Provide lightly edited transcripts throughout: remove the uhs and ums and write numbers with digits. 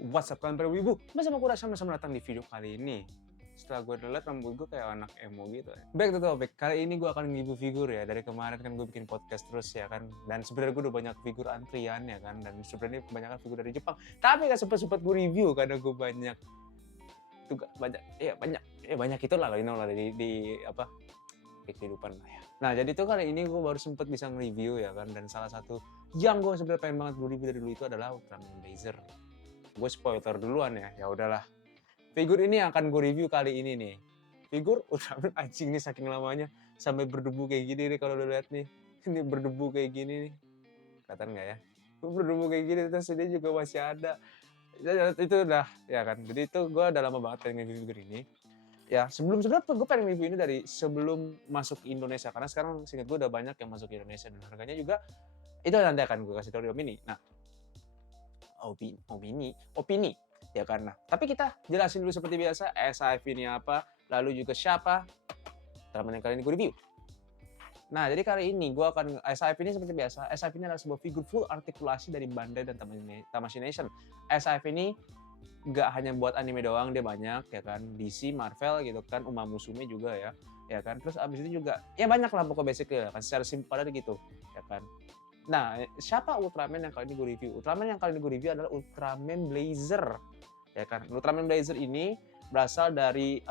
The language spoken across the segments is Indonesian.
What's up kalian para wibu? Bersama gue sama-sama datang di video kali ini. Setelah gue liat rambut gue kayak anak emo gitu ya. Back to topic, kali ini gue akan ngibu figur ya. Dari kemarin kan gue bikin podcast terus ya kan. Dan sebenarnya gue udah banyak figur antrian ya kan. Dan sebenarnya kebanyakan figur dari Jepang. Tapi gak sempet-sempet gue review karena gue banyak itu lah di kehidupan lah ya. Nah jadi tuh kali ini gue baru sempet bisa nge-review ya kan. Dan salah satu yang gue sebenarnya pengen banget gue review dari dulu itu adalah Ultraman Blazer. Gue spoiler duluan ya udahlah. Figur ini yang akan gue review kali ini nih. Figur Ultraman anjing nih saking lamanya sampai berdebu kayak gini nih kalau lo lihat nih. Ini berdebu kayak gini nih. Kelihatan nggak ya? Berdebu kayak gini terus ini juga masih ada. Itu udah ya kan. Jadi itu gue udah lama banget pengen review figur ini. Ya sebenarnya gue pengen review ini dari sebelum masuk Indonesia karena sekarang seingat gue udah banyak yang masuk Indonesia dan harganya juga itu nanti akan gue kasih tahu di opini. Nah, opini ya karena. Tapi kita jelasin dulu seperti biasa SAF ini apa, lalu juga siapa teman yang kali ini gue review. Nah, jadi kali ini gue akan SAF ini seperti biasa. SAF ini adalah sebuah figur full artikulasi dari Bandai dan Tamashii Nation. SAF ini nggak hanya buat anime doang, dia banyak ya kan, DC, Marvel gitu kan, Uma Musume juga ya kan. Terus abis itu juga ya banyak lah pokoknya basically ya kan, secara simpel aja gitu ya kan. Nah, siapa Ultraman yang kali ini gue review? Ultraman yang kali ini gue review adalah Ultraman Blazer ya kan. Ultraman Blazer ini berasal dari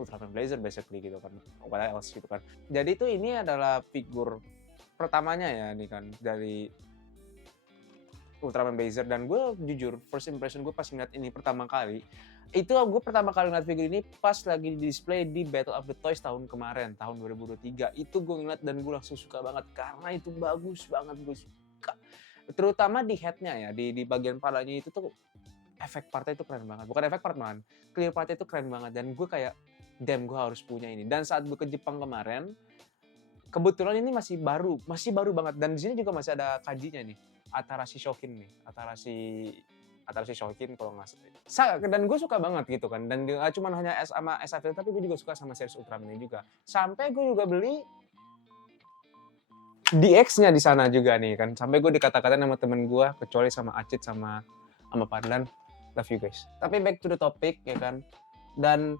Ultraman Blazer basically gitu kan, what else gitu kan. Jadi itu ini adalah figur pertamanya ya nih kan dari Ultraman Blazer. Dan gue jujur first impression gue pas ngeliat ini pertama kali itu gue pertama kali ngeliat figur ini pas lagi di display di Battle of the Toys tahun kemarin, tahun 2023. Itu gue ngeliat dan gue langsung suka banget karena itu bagus banget, gue suka. Terutama di headnya ya, di bagian palanya itu tuh efek partnya itu keren banget. Bukan efek part man, clear partnya itu keren banget dan gue kayak damn gue harus punya ini. Dan saat gue ke Jepang kemarin, kebetulan ini masih baru banget dan di sini juga masih ada kanjinya nih. Atarashi Shokin nih, Atarashi Shokin kalau nggak salah. Dan gue suka banget gitu kan. Dan gak cuma hanya S sama SAF, tapi gue juga suka sama series Ultraman ini juga. Sampai gue juga beli DX-nya di sana juga nih kan. Sampai gue dikata-katain sama temen gue, kecuali sama Acit sama Padlan, love you guys. Tapi back to the topic ya kan. Dan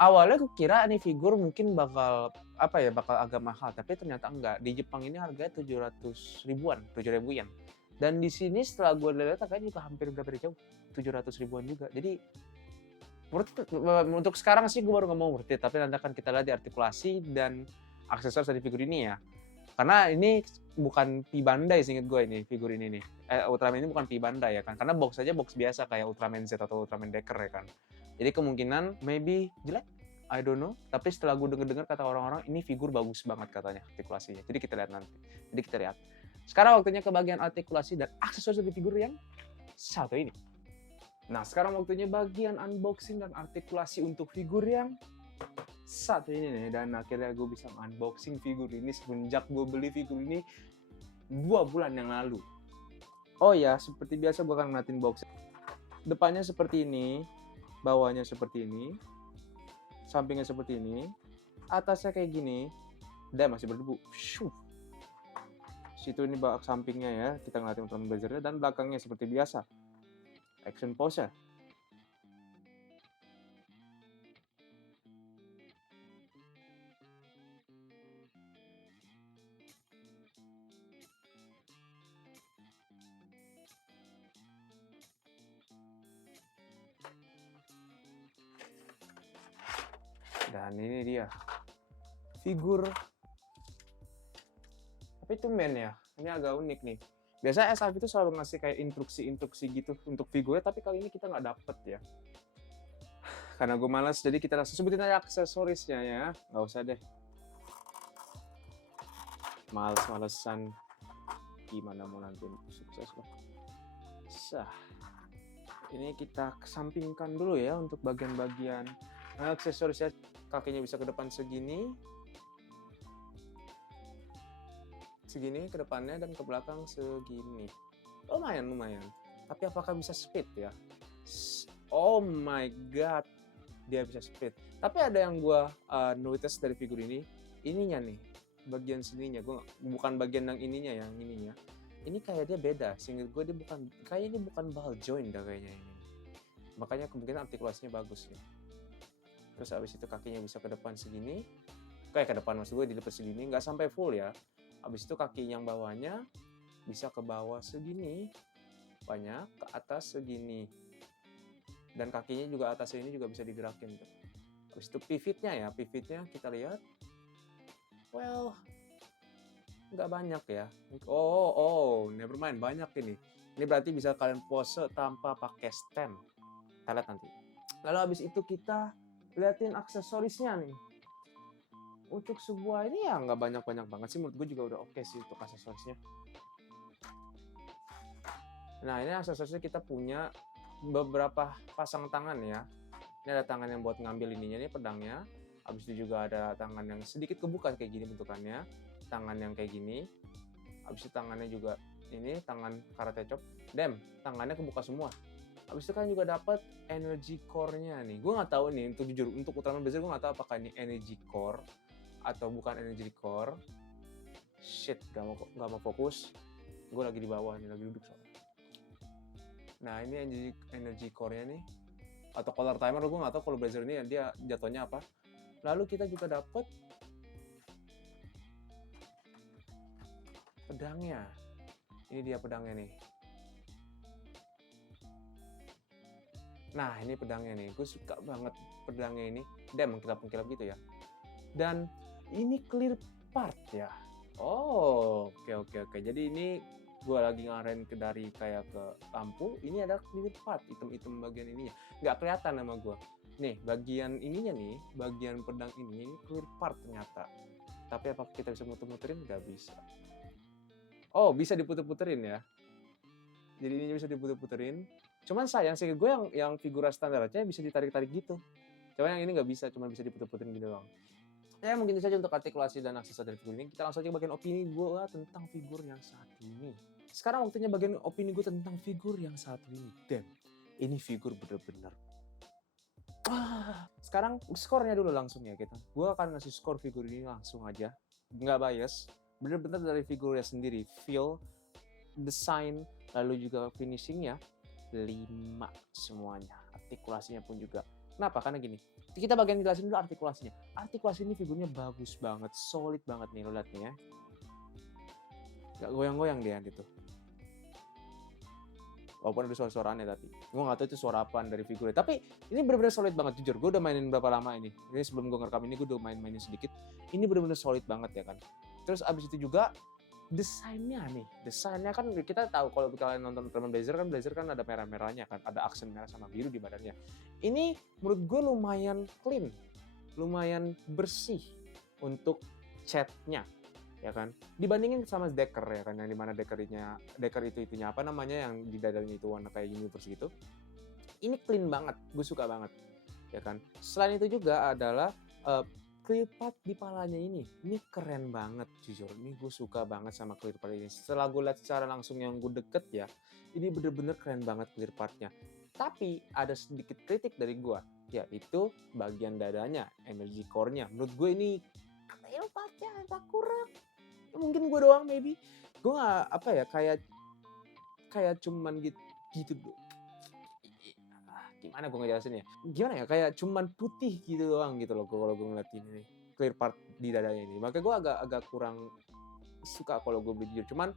awalnya gue kira nih figur mungkin bakal agak mahal, tapi ternyata enggak. Di Jepang ini harganya 700 ribuan, 7.000 yen. Dan di sini setelah gue lihat kayaknya juga hampir berapa jauh, 700 ribuan juga. Jadi untuk sekarang sih gue baru ngomong worth it, tapi nanti akan kita lihat di artikulasi dan aksesoris dari figur ini ya. Karena ini bukan P Bandai seinget gue ini figur ini nih. Ultraman ini bukan P Bandai ya kan. Karena box aja box biasa kayak Ultraman Z atau Ultraman Decker ya kan. Jadi kemungkinan maybe jelek, I don't know. Tapi setelah gue denger kata orang-orang ini figur bagus banget katanya artikulasinya. Jadi kita lihat nanti. Jadi kita lihat. Sekarang waktunya ke bagian artikulasi dan aksesoris dari figur yang satu ini. Nah, sekarang waktunya bagian unboxing dan artikulasi untuk figur yang satu ini nih. Dan akhirnya gue bisa unboxing figur ini semenjak gue beli figur ini 2 bulan yang lalu. Oh ya, seperti biasa gue akan ngeliatin box. Depannya seperti ini, bawahnya seperti ini, sampingnya seperti ini, atasnya kayak gini, dan masih berdebu. Shoo. Situ ini bak sampingnya ya, kita ngeliatin Ultraman Blazernya, dan belakangnya seperti biasa. Action pose. Dan ini dia figur, tapi itu men ya, ini agak unik nih. Biasanya SAF itu selalu ngasih kayak instruksi gitu untuk figurnya, tapi kali ini kita nggak dapet ya. Karena gue malas, jadi kita langsung sebutin aja aksesorisnya ya, nggak usah deh. Males-malesan, gimana mau nanti sukses loh. Sah, ini kita kesampingkan dulu ya untuk bagian-bagian aksesorisnya. Kakinya bisa ke depan segini ke depannya, dan ke belakang segini. Lumayan. Tapi apakah bisa speed ya? Oh my god, dia bisa speed. Tapi ada yang gue notice dari figur ini, ininya nih, bagian sininya. Gue bukan bagian yang ininya, ini kayak dia beda. Seinget gue dia bukan, kayaknya ini bukan ball joint dah kayaknya ini. Makanya kemungkinan artikulasinya bagus ya. Terus abis itu kakinya bisa ke depan segini, kayak ke depan maksud gue, di depan segini, nggak sampai full ya. Abis itu kaki yang bawahnya bisa ke bawah segini, banyak ke atas segini, dan kakinya juga atasnya ini juga bisa digerakin tuh. Abis itu pivotnya kita lihat, well, nggak banyak ya. Never mind, banyak ini. Ini berarti bisa kalian pose tanpa pakai stand. Kita lihat nanti. Lalu abis itu kita liatin aksesorisnya nih. Untuk sebuah ini ya nggak banyak-banyak banget sih, menurut gue juga udah oke sih untuk aksesorisnya. Nah ini aksesorisnya kita punya beberapa pasang tangan ya. Ini ada tangan yang buat ngambil ininya nih, pedangnya. Habis itu juga ada tangan yang sedikit kebuka kayak gini bentukannya. Tangan yang kayak gini. Habis itu tangannya juga ini tangan karate chop. Tangannya kebuka semua. Habis itu kan juga dapat energy core-nya nih. Gue nggak tahu nih, untuk jujur untuk Ultraman Blazer gue nggak tahu apakah ini energy core atau bukan energy core. Shit, gak mau fokus. Gue lagi di bawah nih, lagi duduk soalnya. Nah ini energy core-nya nih, atau color timer, gue nggak tahu kalau Blazer ini dia jatuhnya apa. Lalu kita juga dapat pedangnya. Ini dia pedangnya nih. Nah ini pedangnya nih, gue suka banget pedangnya ini. Dia mengkilap-mengkilap gitu ya. Dan ini clear part ya. Oh, oke. Jadi ini gue lagi ngarahin dari kayak ke lampu. Ini ada clear part, item-item bagian ininya. Nggak kelihatan sama gue. Nih, bagian ininya nih, bagian pedang ini clear part ternyata. Tapi apakah kita bisa muter-muterin? Nggak bisa. Oh, bisa diputer-puterin ya. Jadi ini bisa diputer-puterin. Cuman sayang sih gue yang figura standarnya bisa ditarik-tarik gitu. Cuman yang ini nggak bisa, cuma bisa diputer-puterin gitu doang. Ya mungkin itu saja untuk artikulasi dan aksesoris dari figur ini. Kita langsung aja bagian opini gue tentang figur yang satu ini. Sekarang waktunya bagian opini gue tentang figur yang satu ini. Ini figur bener-bener. Sekarang skornya dulu langsung ya kita. Gue akan ngasih skor figur ini langsung aja. Nggak bias. Bener-bener dari figurnya sendiri. Feel, design, lalu juga finishingnya 5 semuanya. Artikulasinya pun juga. Kenapa? Karena gini. Kita bagian jelasin dulu artikulasinya. Artikulasi ini figurnya bagus banget, solid banget nih, lo lihat nih ya. Gak goyang-goyang dia gitu. Walaupun ada suara-suaraannya tapi. Gue gak tahu itu suara apaan dari figurnya. Tapi ini bener-bener solid banget, jujur. Gue udah mainin berapa lama ini. Ini sebelum gue ngerekam ini, gue udah mainin sedikit. Ini bener-bener solid banget ya kan. Terus abis itu juga desainnya nih. Desainnya kan kita tahu kalau kalian nonton Ultraman Blazer kan ada merah-merahnya kan. Ada aksen merah sama biru di badannya. Ini menurut gue lumayan clean. Lumayan bersih untuk catnya. Ya kan. Dibandingin sama Decker ya kan. Yang dimana Decker itu itunya apa namanya, yang di dadanya itu warna kayak universe gitu. Ini clean banget. Gue suka banget. Ya kan. Selain itu juga adalah clear part di palanya ini keren banget jujur. Ini gue suka banget sama clear part ini. Setelah gue lihat secara langsung yang gue deket ya, ini bener-bener keren banget clear partnya. Tapi ada sedikit kritik dari gue, yaitu bagian dadanya, energy core-nya. Menurut gue ini clear partnya agak kurang. Mungkin gue doang maybe. Gue nggak apa ya, kayak cuman gitu. Gimana gue ngejelasinnya? Gimana ya, kayak cuman putih gitu doang gitu loh kalau gue ngeliat ini nih, clear part di dadanya ini. Makanya gue agak kurang suka kalau gue beli jujur. Cuman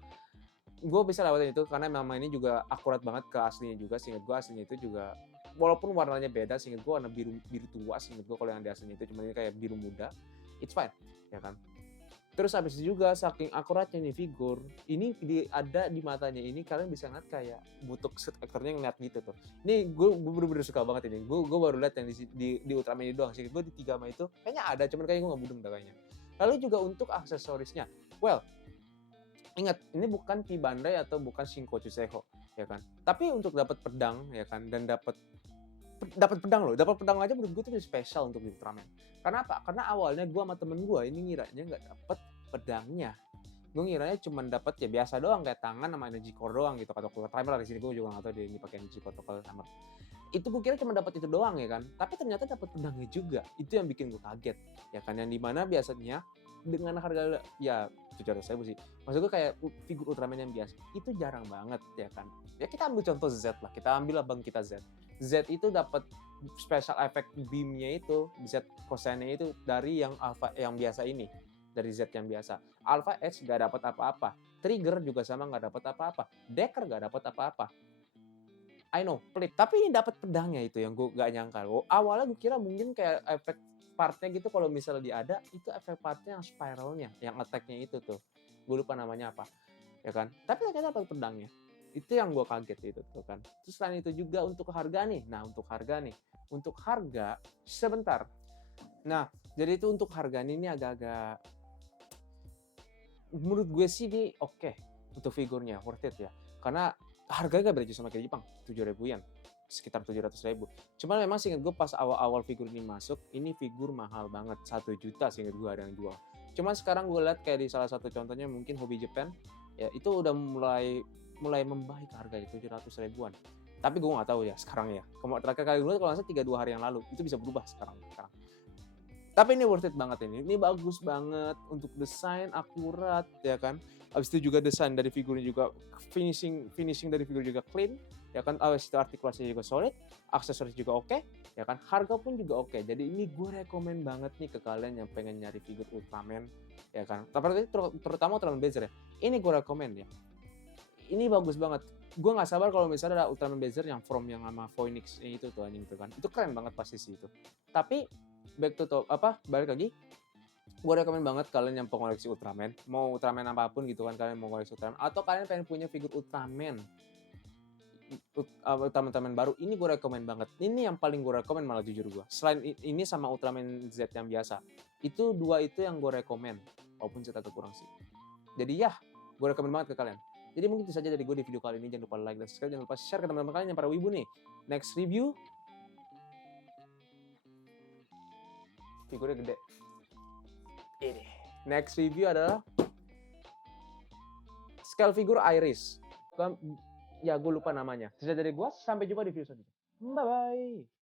gue bisa lewatin itu karena memang ini juga akurat banget ke aslinya juga. Seingat gue aslinya itu juga walaupun warnanya beda, seingat gue warna biru tua. Seingat gue kalau yang di aslinya itu cuma ini kayak biru muda. It's fine, ya kan? Terus habis itu juga saking akuratnya nih figur, ini ada di matanya ini kalian bisa ngeliat kayak butuk set aktornya ngeliat gitu tuh. Ini gue bener-bener suka banget ini. Gue baru lihat yang di Ultraman ini doang sih. Gue di 3 itu kayaknya ada, cuman kayaknya gue nggak mudeng dah kayaknya. Lalu juga untuk aksesorisnya, well, ingat ini bukan P Bandai atau bukan Shinkochu Seiho, ya kan. Tapi untuk dapat pedang, ya kan, dan dapat pedang loh. Dapat pedang aja menurut gue itu udah spesial untuk di Ultraman. Karena apa? Karena awalnya gue sama temen gue ini ngiranya nggak dapet pedangnya. Gue ngiranya cuma dapat ya biasa doang kayak tangan sama energy core doang gitu, atau color timer. Di sini gue juga nggak tahu dia ini pakai energy core atau color timer. Itu gue kira cuma dapat itu doang ya kan. Tapi ternyata dapat pedangnya juga. Itu yang bikin gue kaget ya kan. Yang dimana biasanya dengan harga ya 700.000 sih. Maksud gue kayak figur Ultraman yang biasa itu jarang banget ya kan. Ya kita ambil contoh Z lah, kita ambil abang kita Z. Z itu dapat special effect beam-nya itu, Z cosine itu dari yang alpha yang biasa ini, dari Z yang biasa. Alpha Edge nggak dapat apa-apa, Trigger juga sama nggak dapat apa-apa, Decker nggak dapat apa-apa. I know, pelit. Tapi ini dapat pedangnya itu yang gue gak nyangka. Awalnya gue kira mungkin kayak efek partnya gitu kalau misalnya dia ada, itu efek partnya yang spiralnya, yang attack-nya itu tuh. Gue lupa namanya apa. Ya kan? Tapi ternyata dapat pedangnya. Itu yang gue kaget itu tuh kan. Terus selain itu juga untuk harga nih. Nah, untuk harga nih. Untuk harga, sebentar. Nah, jadi itu untuk harga ini agak-agak menurut gue sih ini oke untuk figurnya, worth it ya. Karena harganya gak beda sama kayak Jepang, 7.000 yen, sekitar 700.000. Cuman memang seinget gue pas awal-awal figur ini masuk, ini figur mahal banget, 1 juta seinget gue ada yang jual. Cuman sekarang gue lihat kayak di salah satu contohnya mungkin Hobby Japan, ya itu udah mulai membaik harganya 700 ribuan. Tapi gue nggak tahu ya sekarang ya. Terakhir kali gue kalau nggak salah 3-2 hari yang lalu, itu bisa berubah sekarang. Tapi ini worth it banget ini. Ini bagus banget untuk desain akurat ya kan. Habis itu juga desain dari figurnya juga finishing dari figur juga clean ya kan. Habis itu artikulasinya juga solid, aksesoris juga oke ya kan. Harga pun juga oke. Jadi ini gue rekomen banget nih ke kalian yang pengen nyari figur Ultraman ya kan. Tapi terutama Ultraman Bezer ya. Ini gue rekomen ya. Ini bagus banget. Gue nggak sabar kalau misalnya ada Ultraman Bezer yang from yang sama Phoenix itu tuh anjing itu kan. Itu keren banget pasti sih itu. Tapi balik lagi, gue rekomen banget kalian yang pengoleksi Ultraman, mau Ultraman apapun gitu kan, kalian mau koleksi Ultraman atau kalian pengen punya figur Ultraman baru, ini gue rekomen banget. Ini yang paling gue rekomen malah jujur gue, selain ini sama Ultraman Z yang biasa, itu dua itu yang gue rekomen, walaupun Z agak kurang sih. Jadi ya gue rekomen banget ke kalian. Jadi mungkin itu saja dari gue di video kali ini. Jangan lupa like dan subscribe, jangan lupa share ke teman-teman kalian yang para wibu nih. Next review figurnya gede. Ini. Next review adalah scale figure Iris. Ya gue lupa namanya. Sesuai dari gue, sampai jumpa di video selanjutnya. Bye-bye.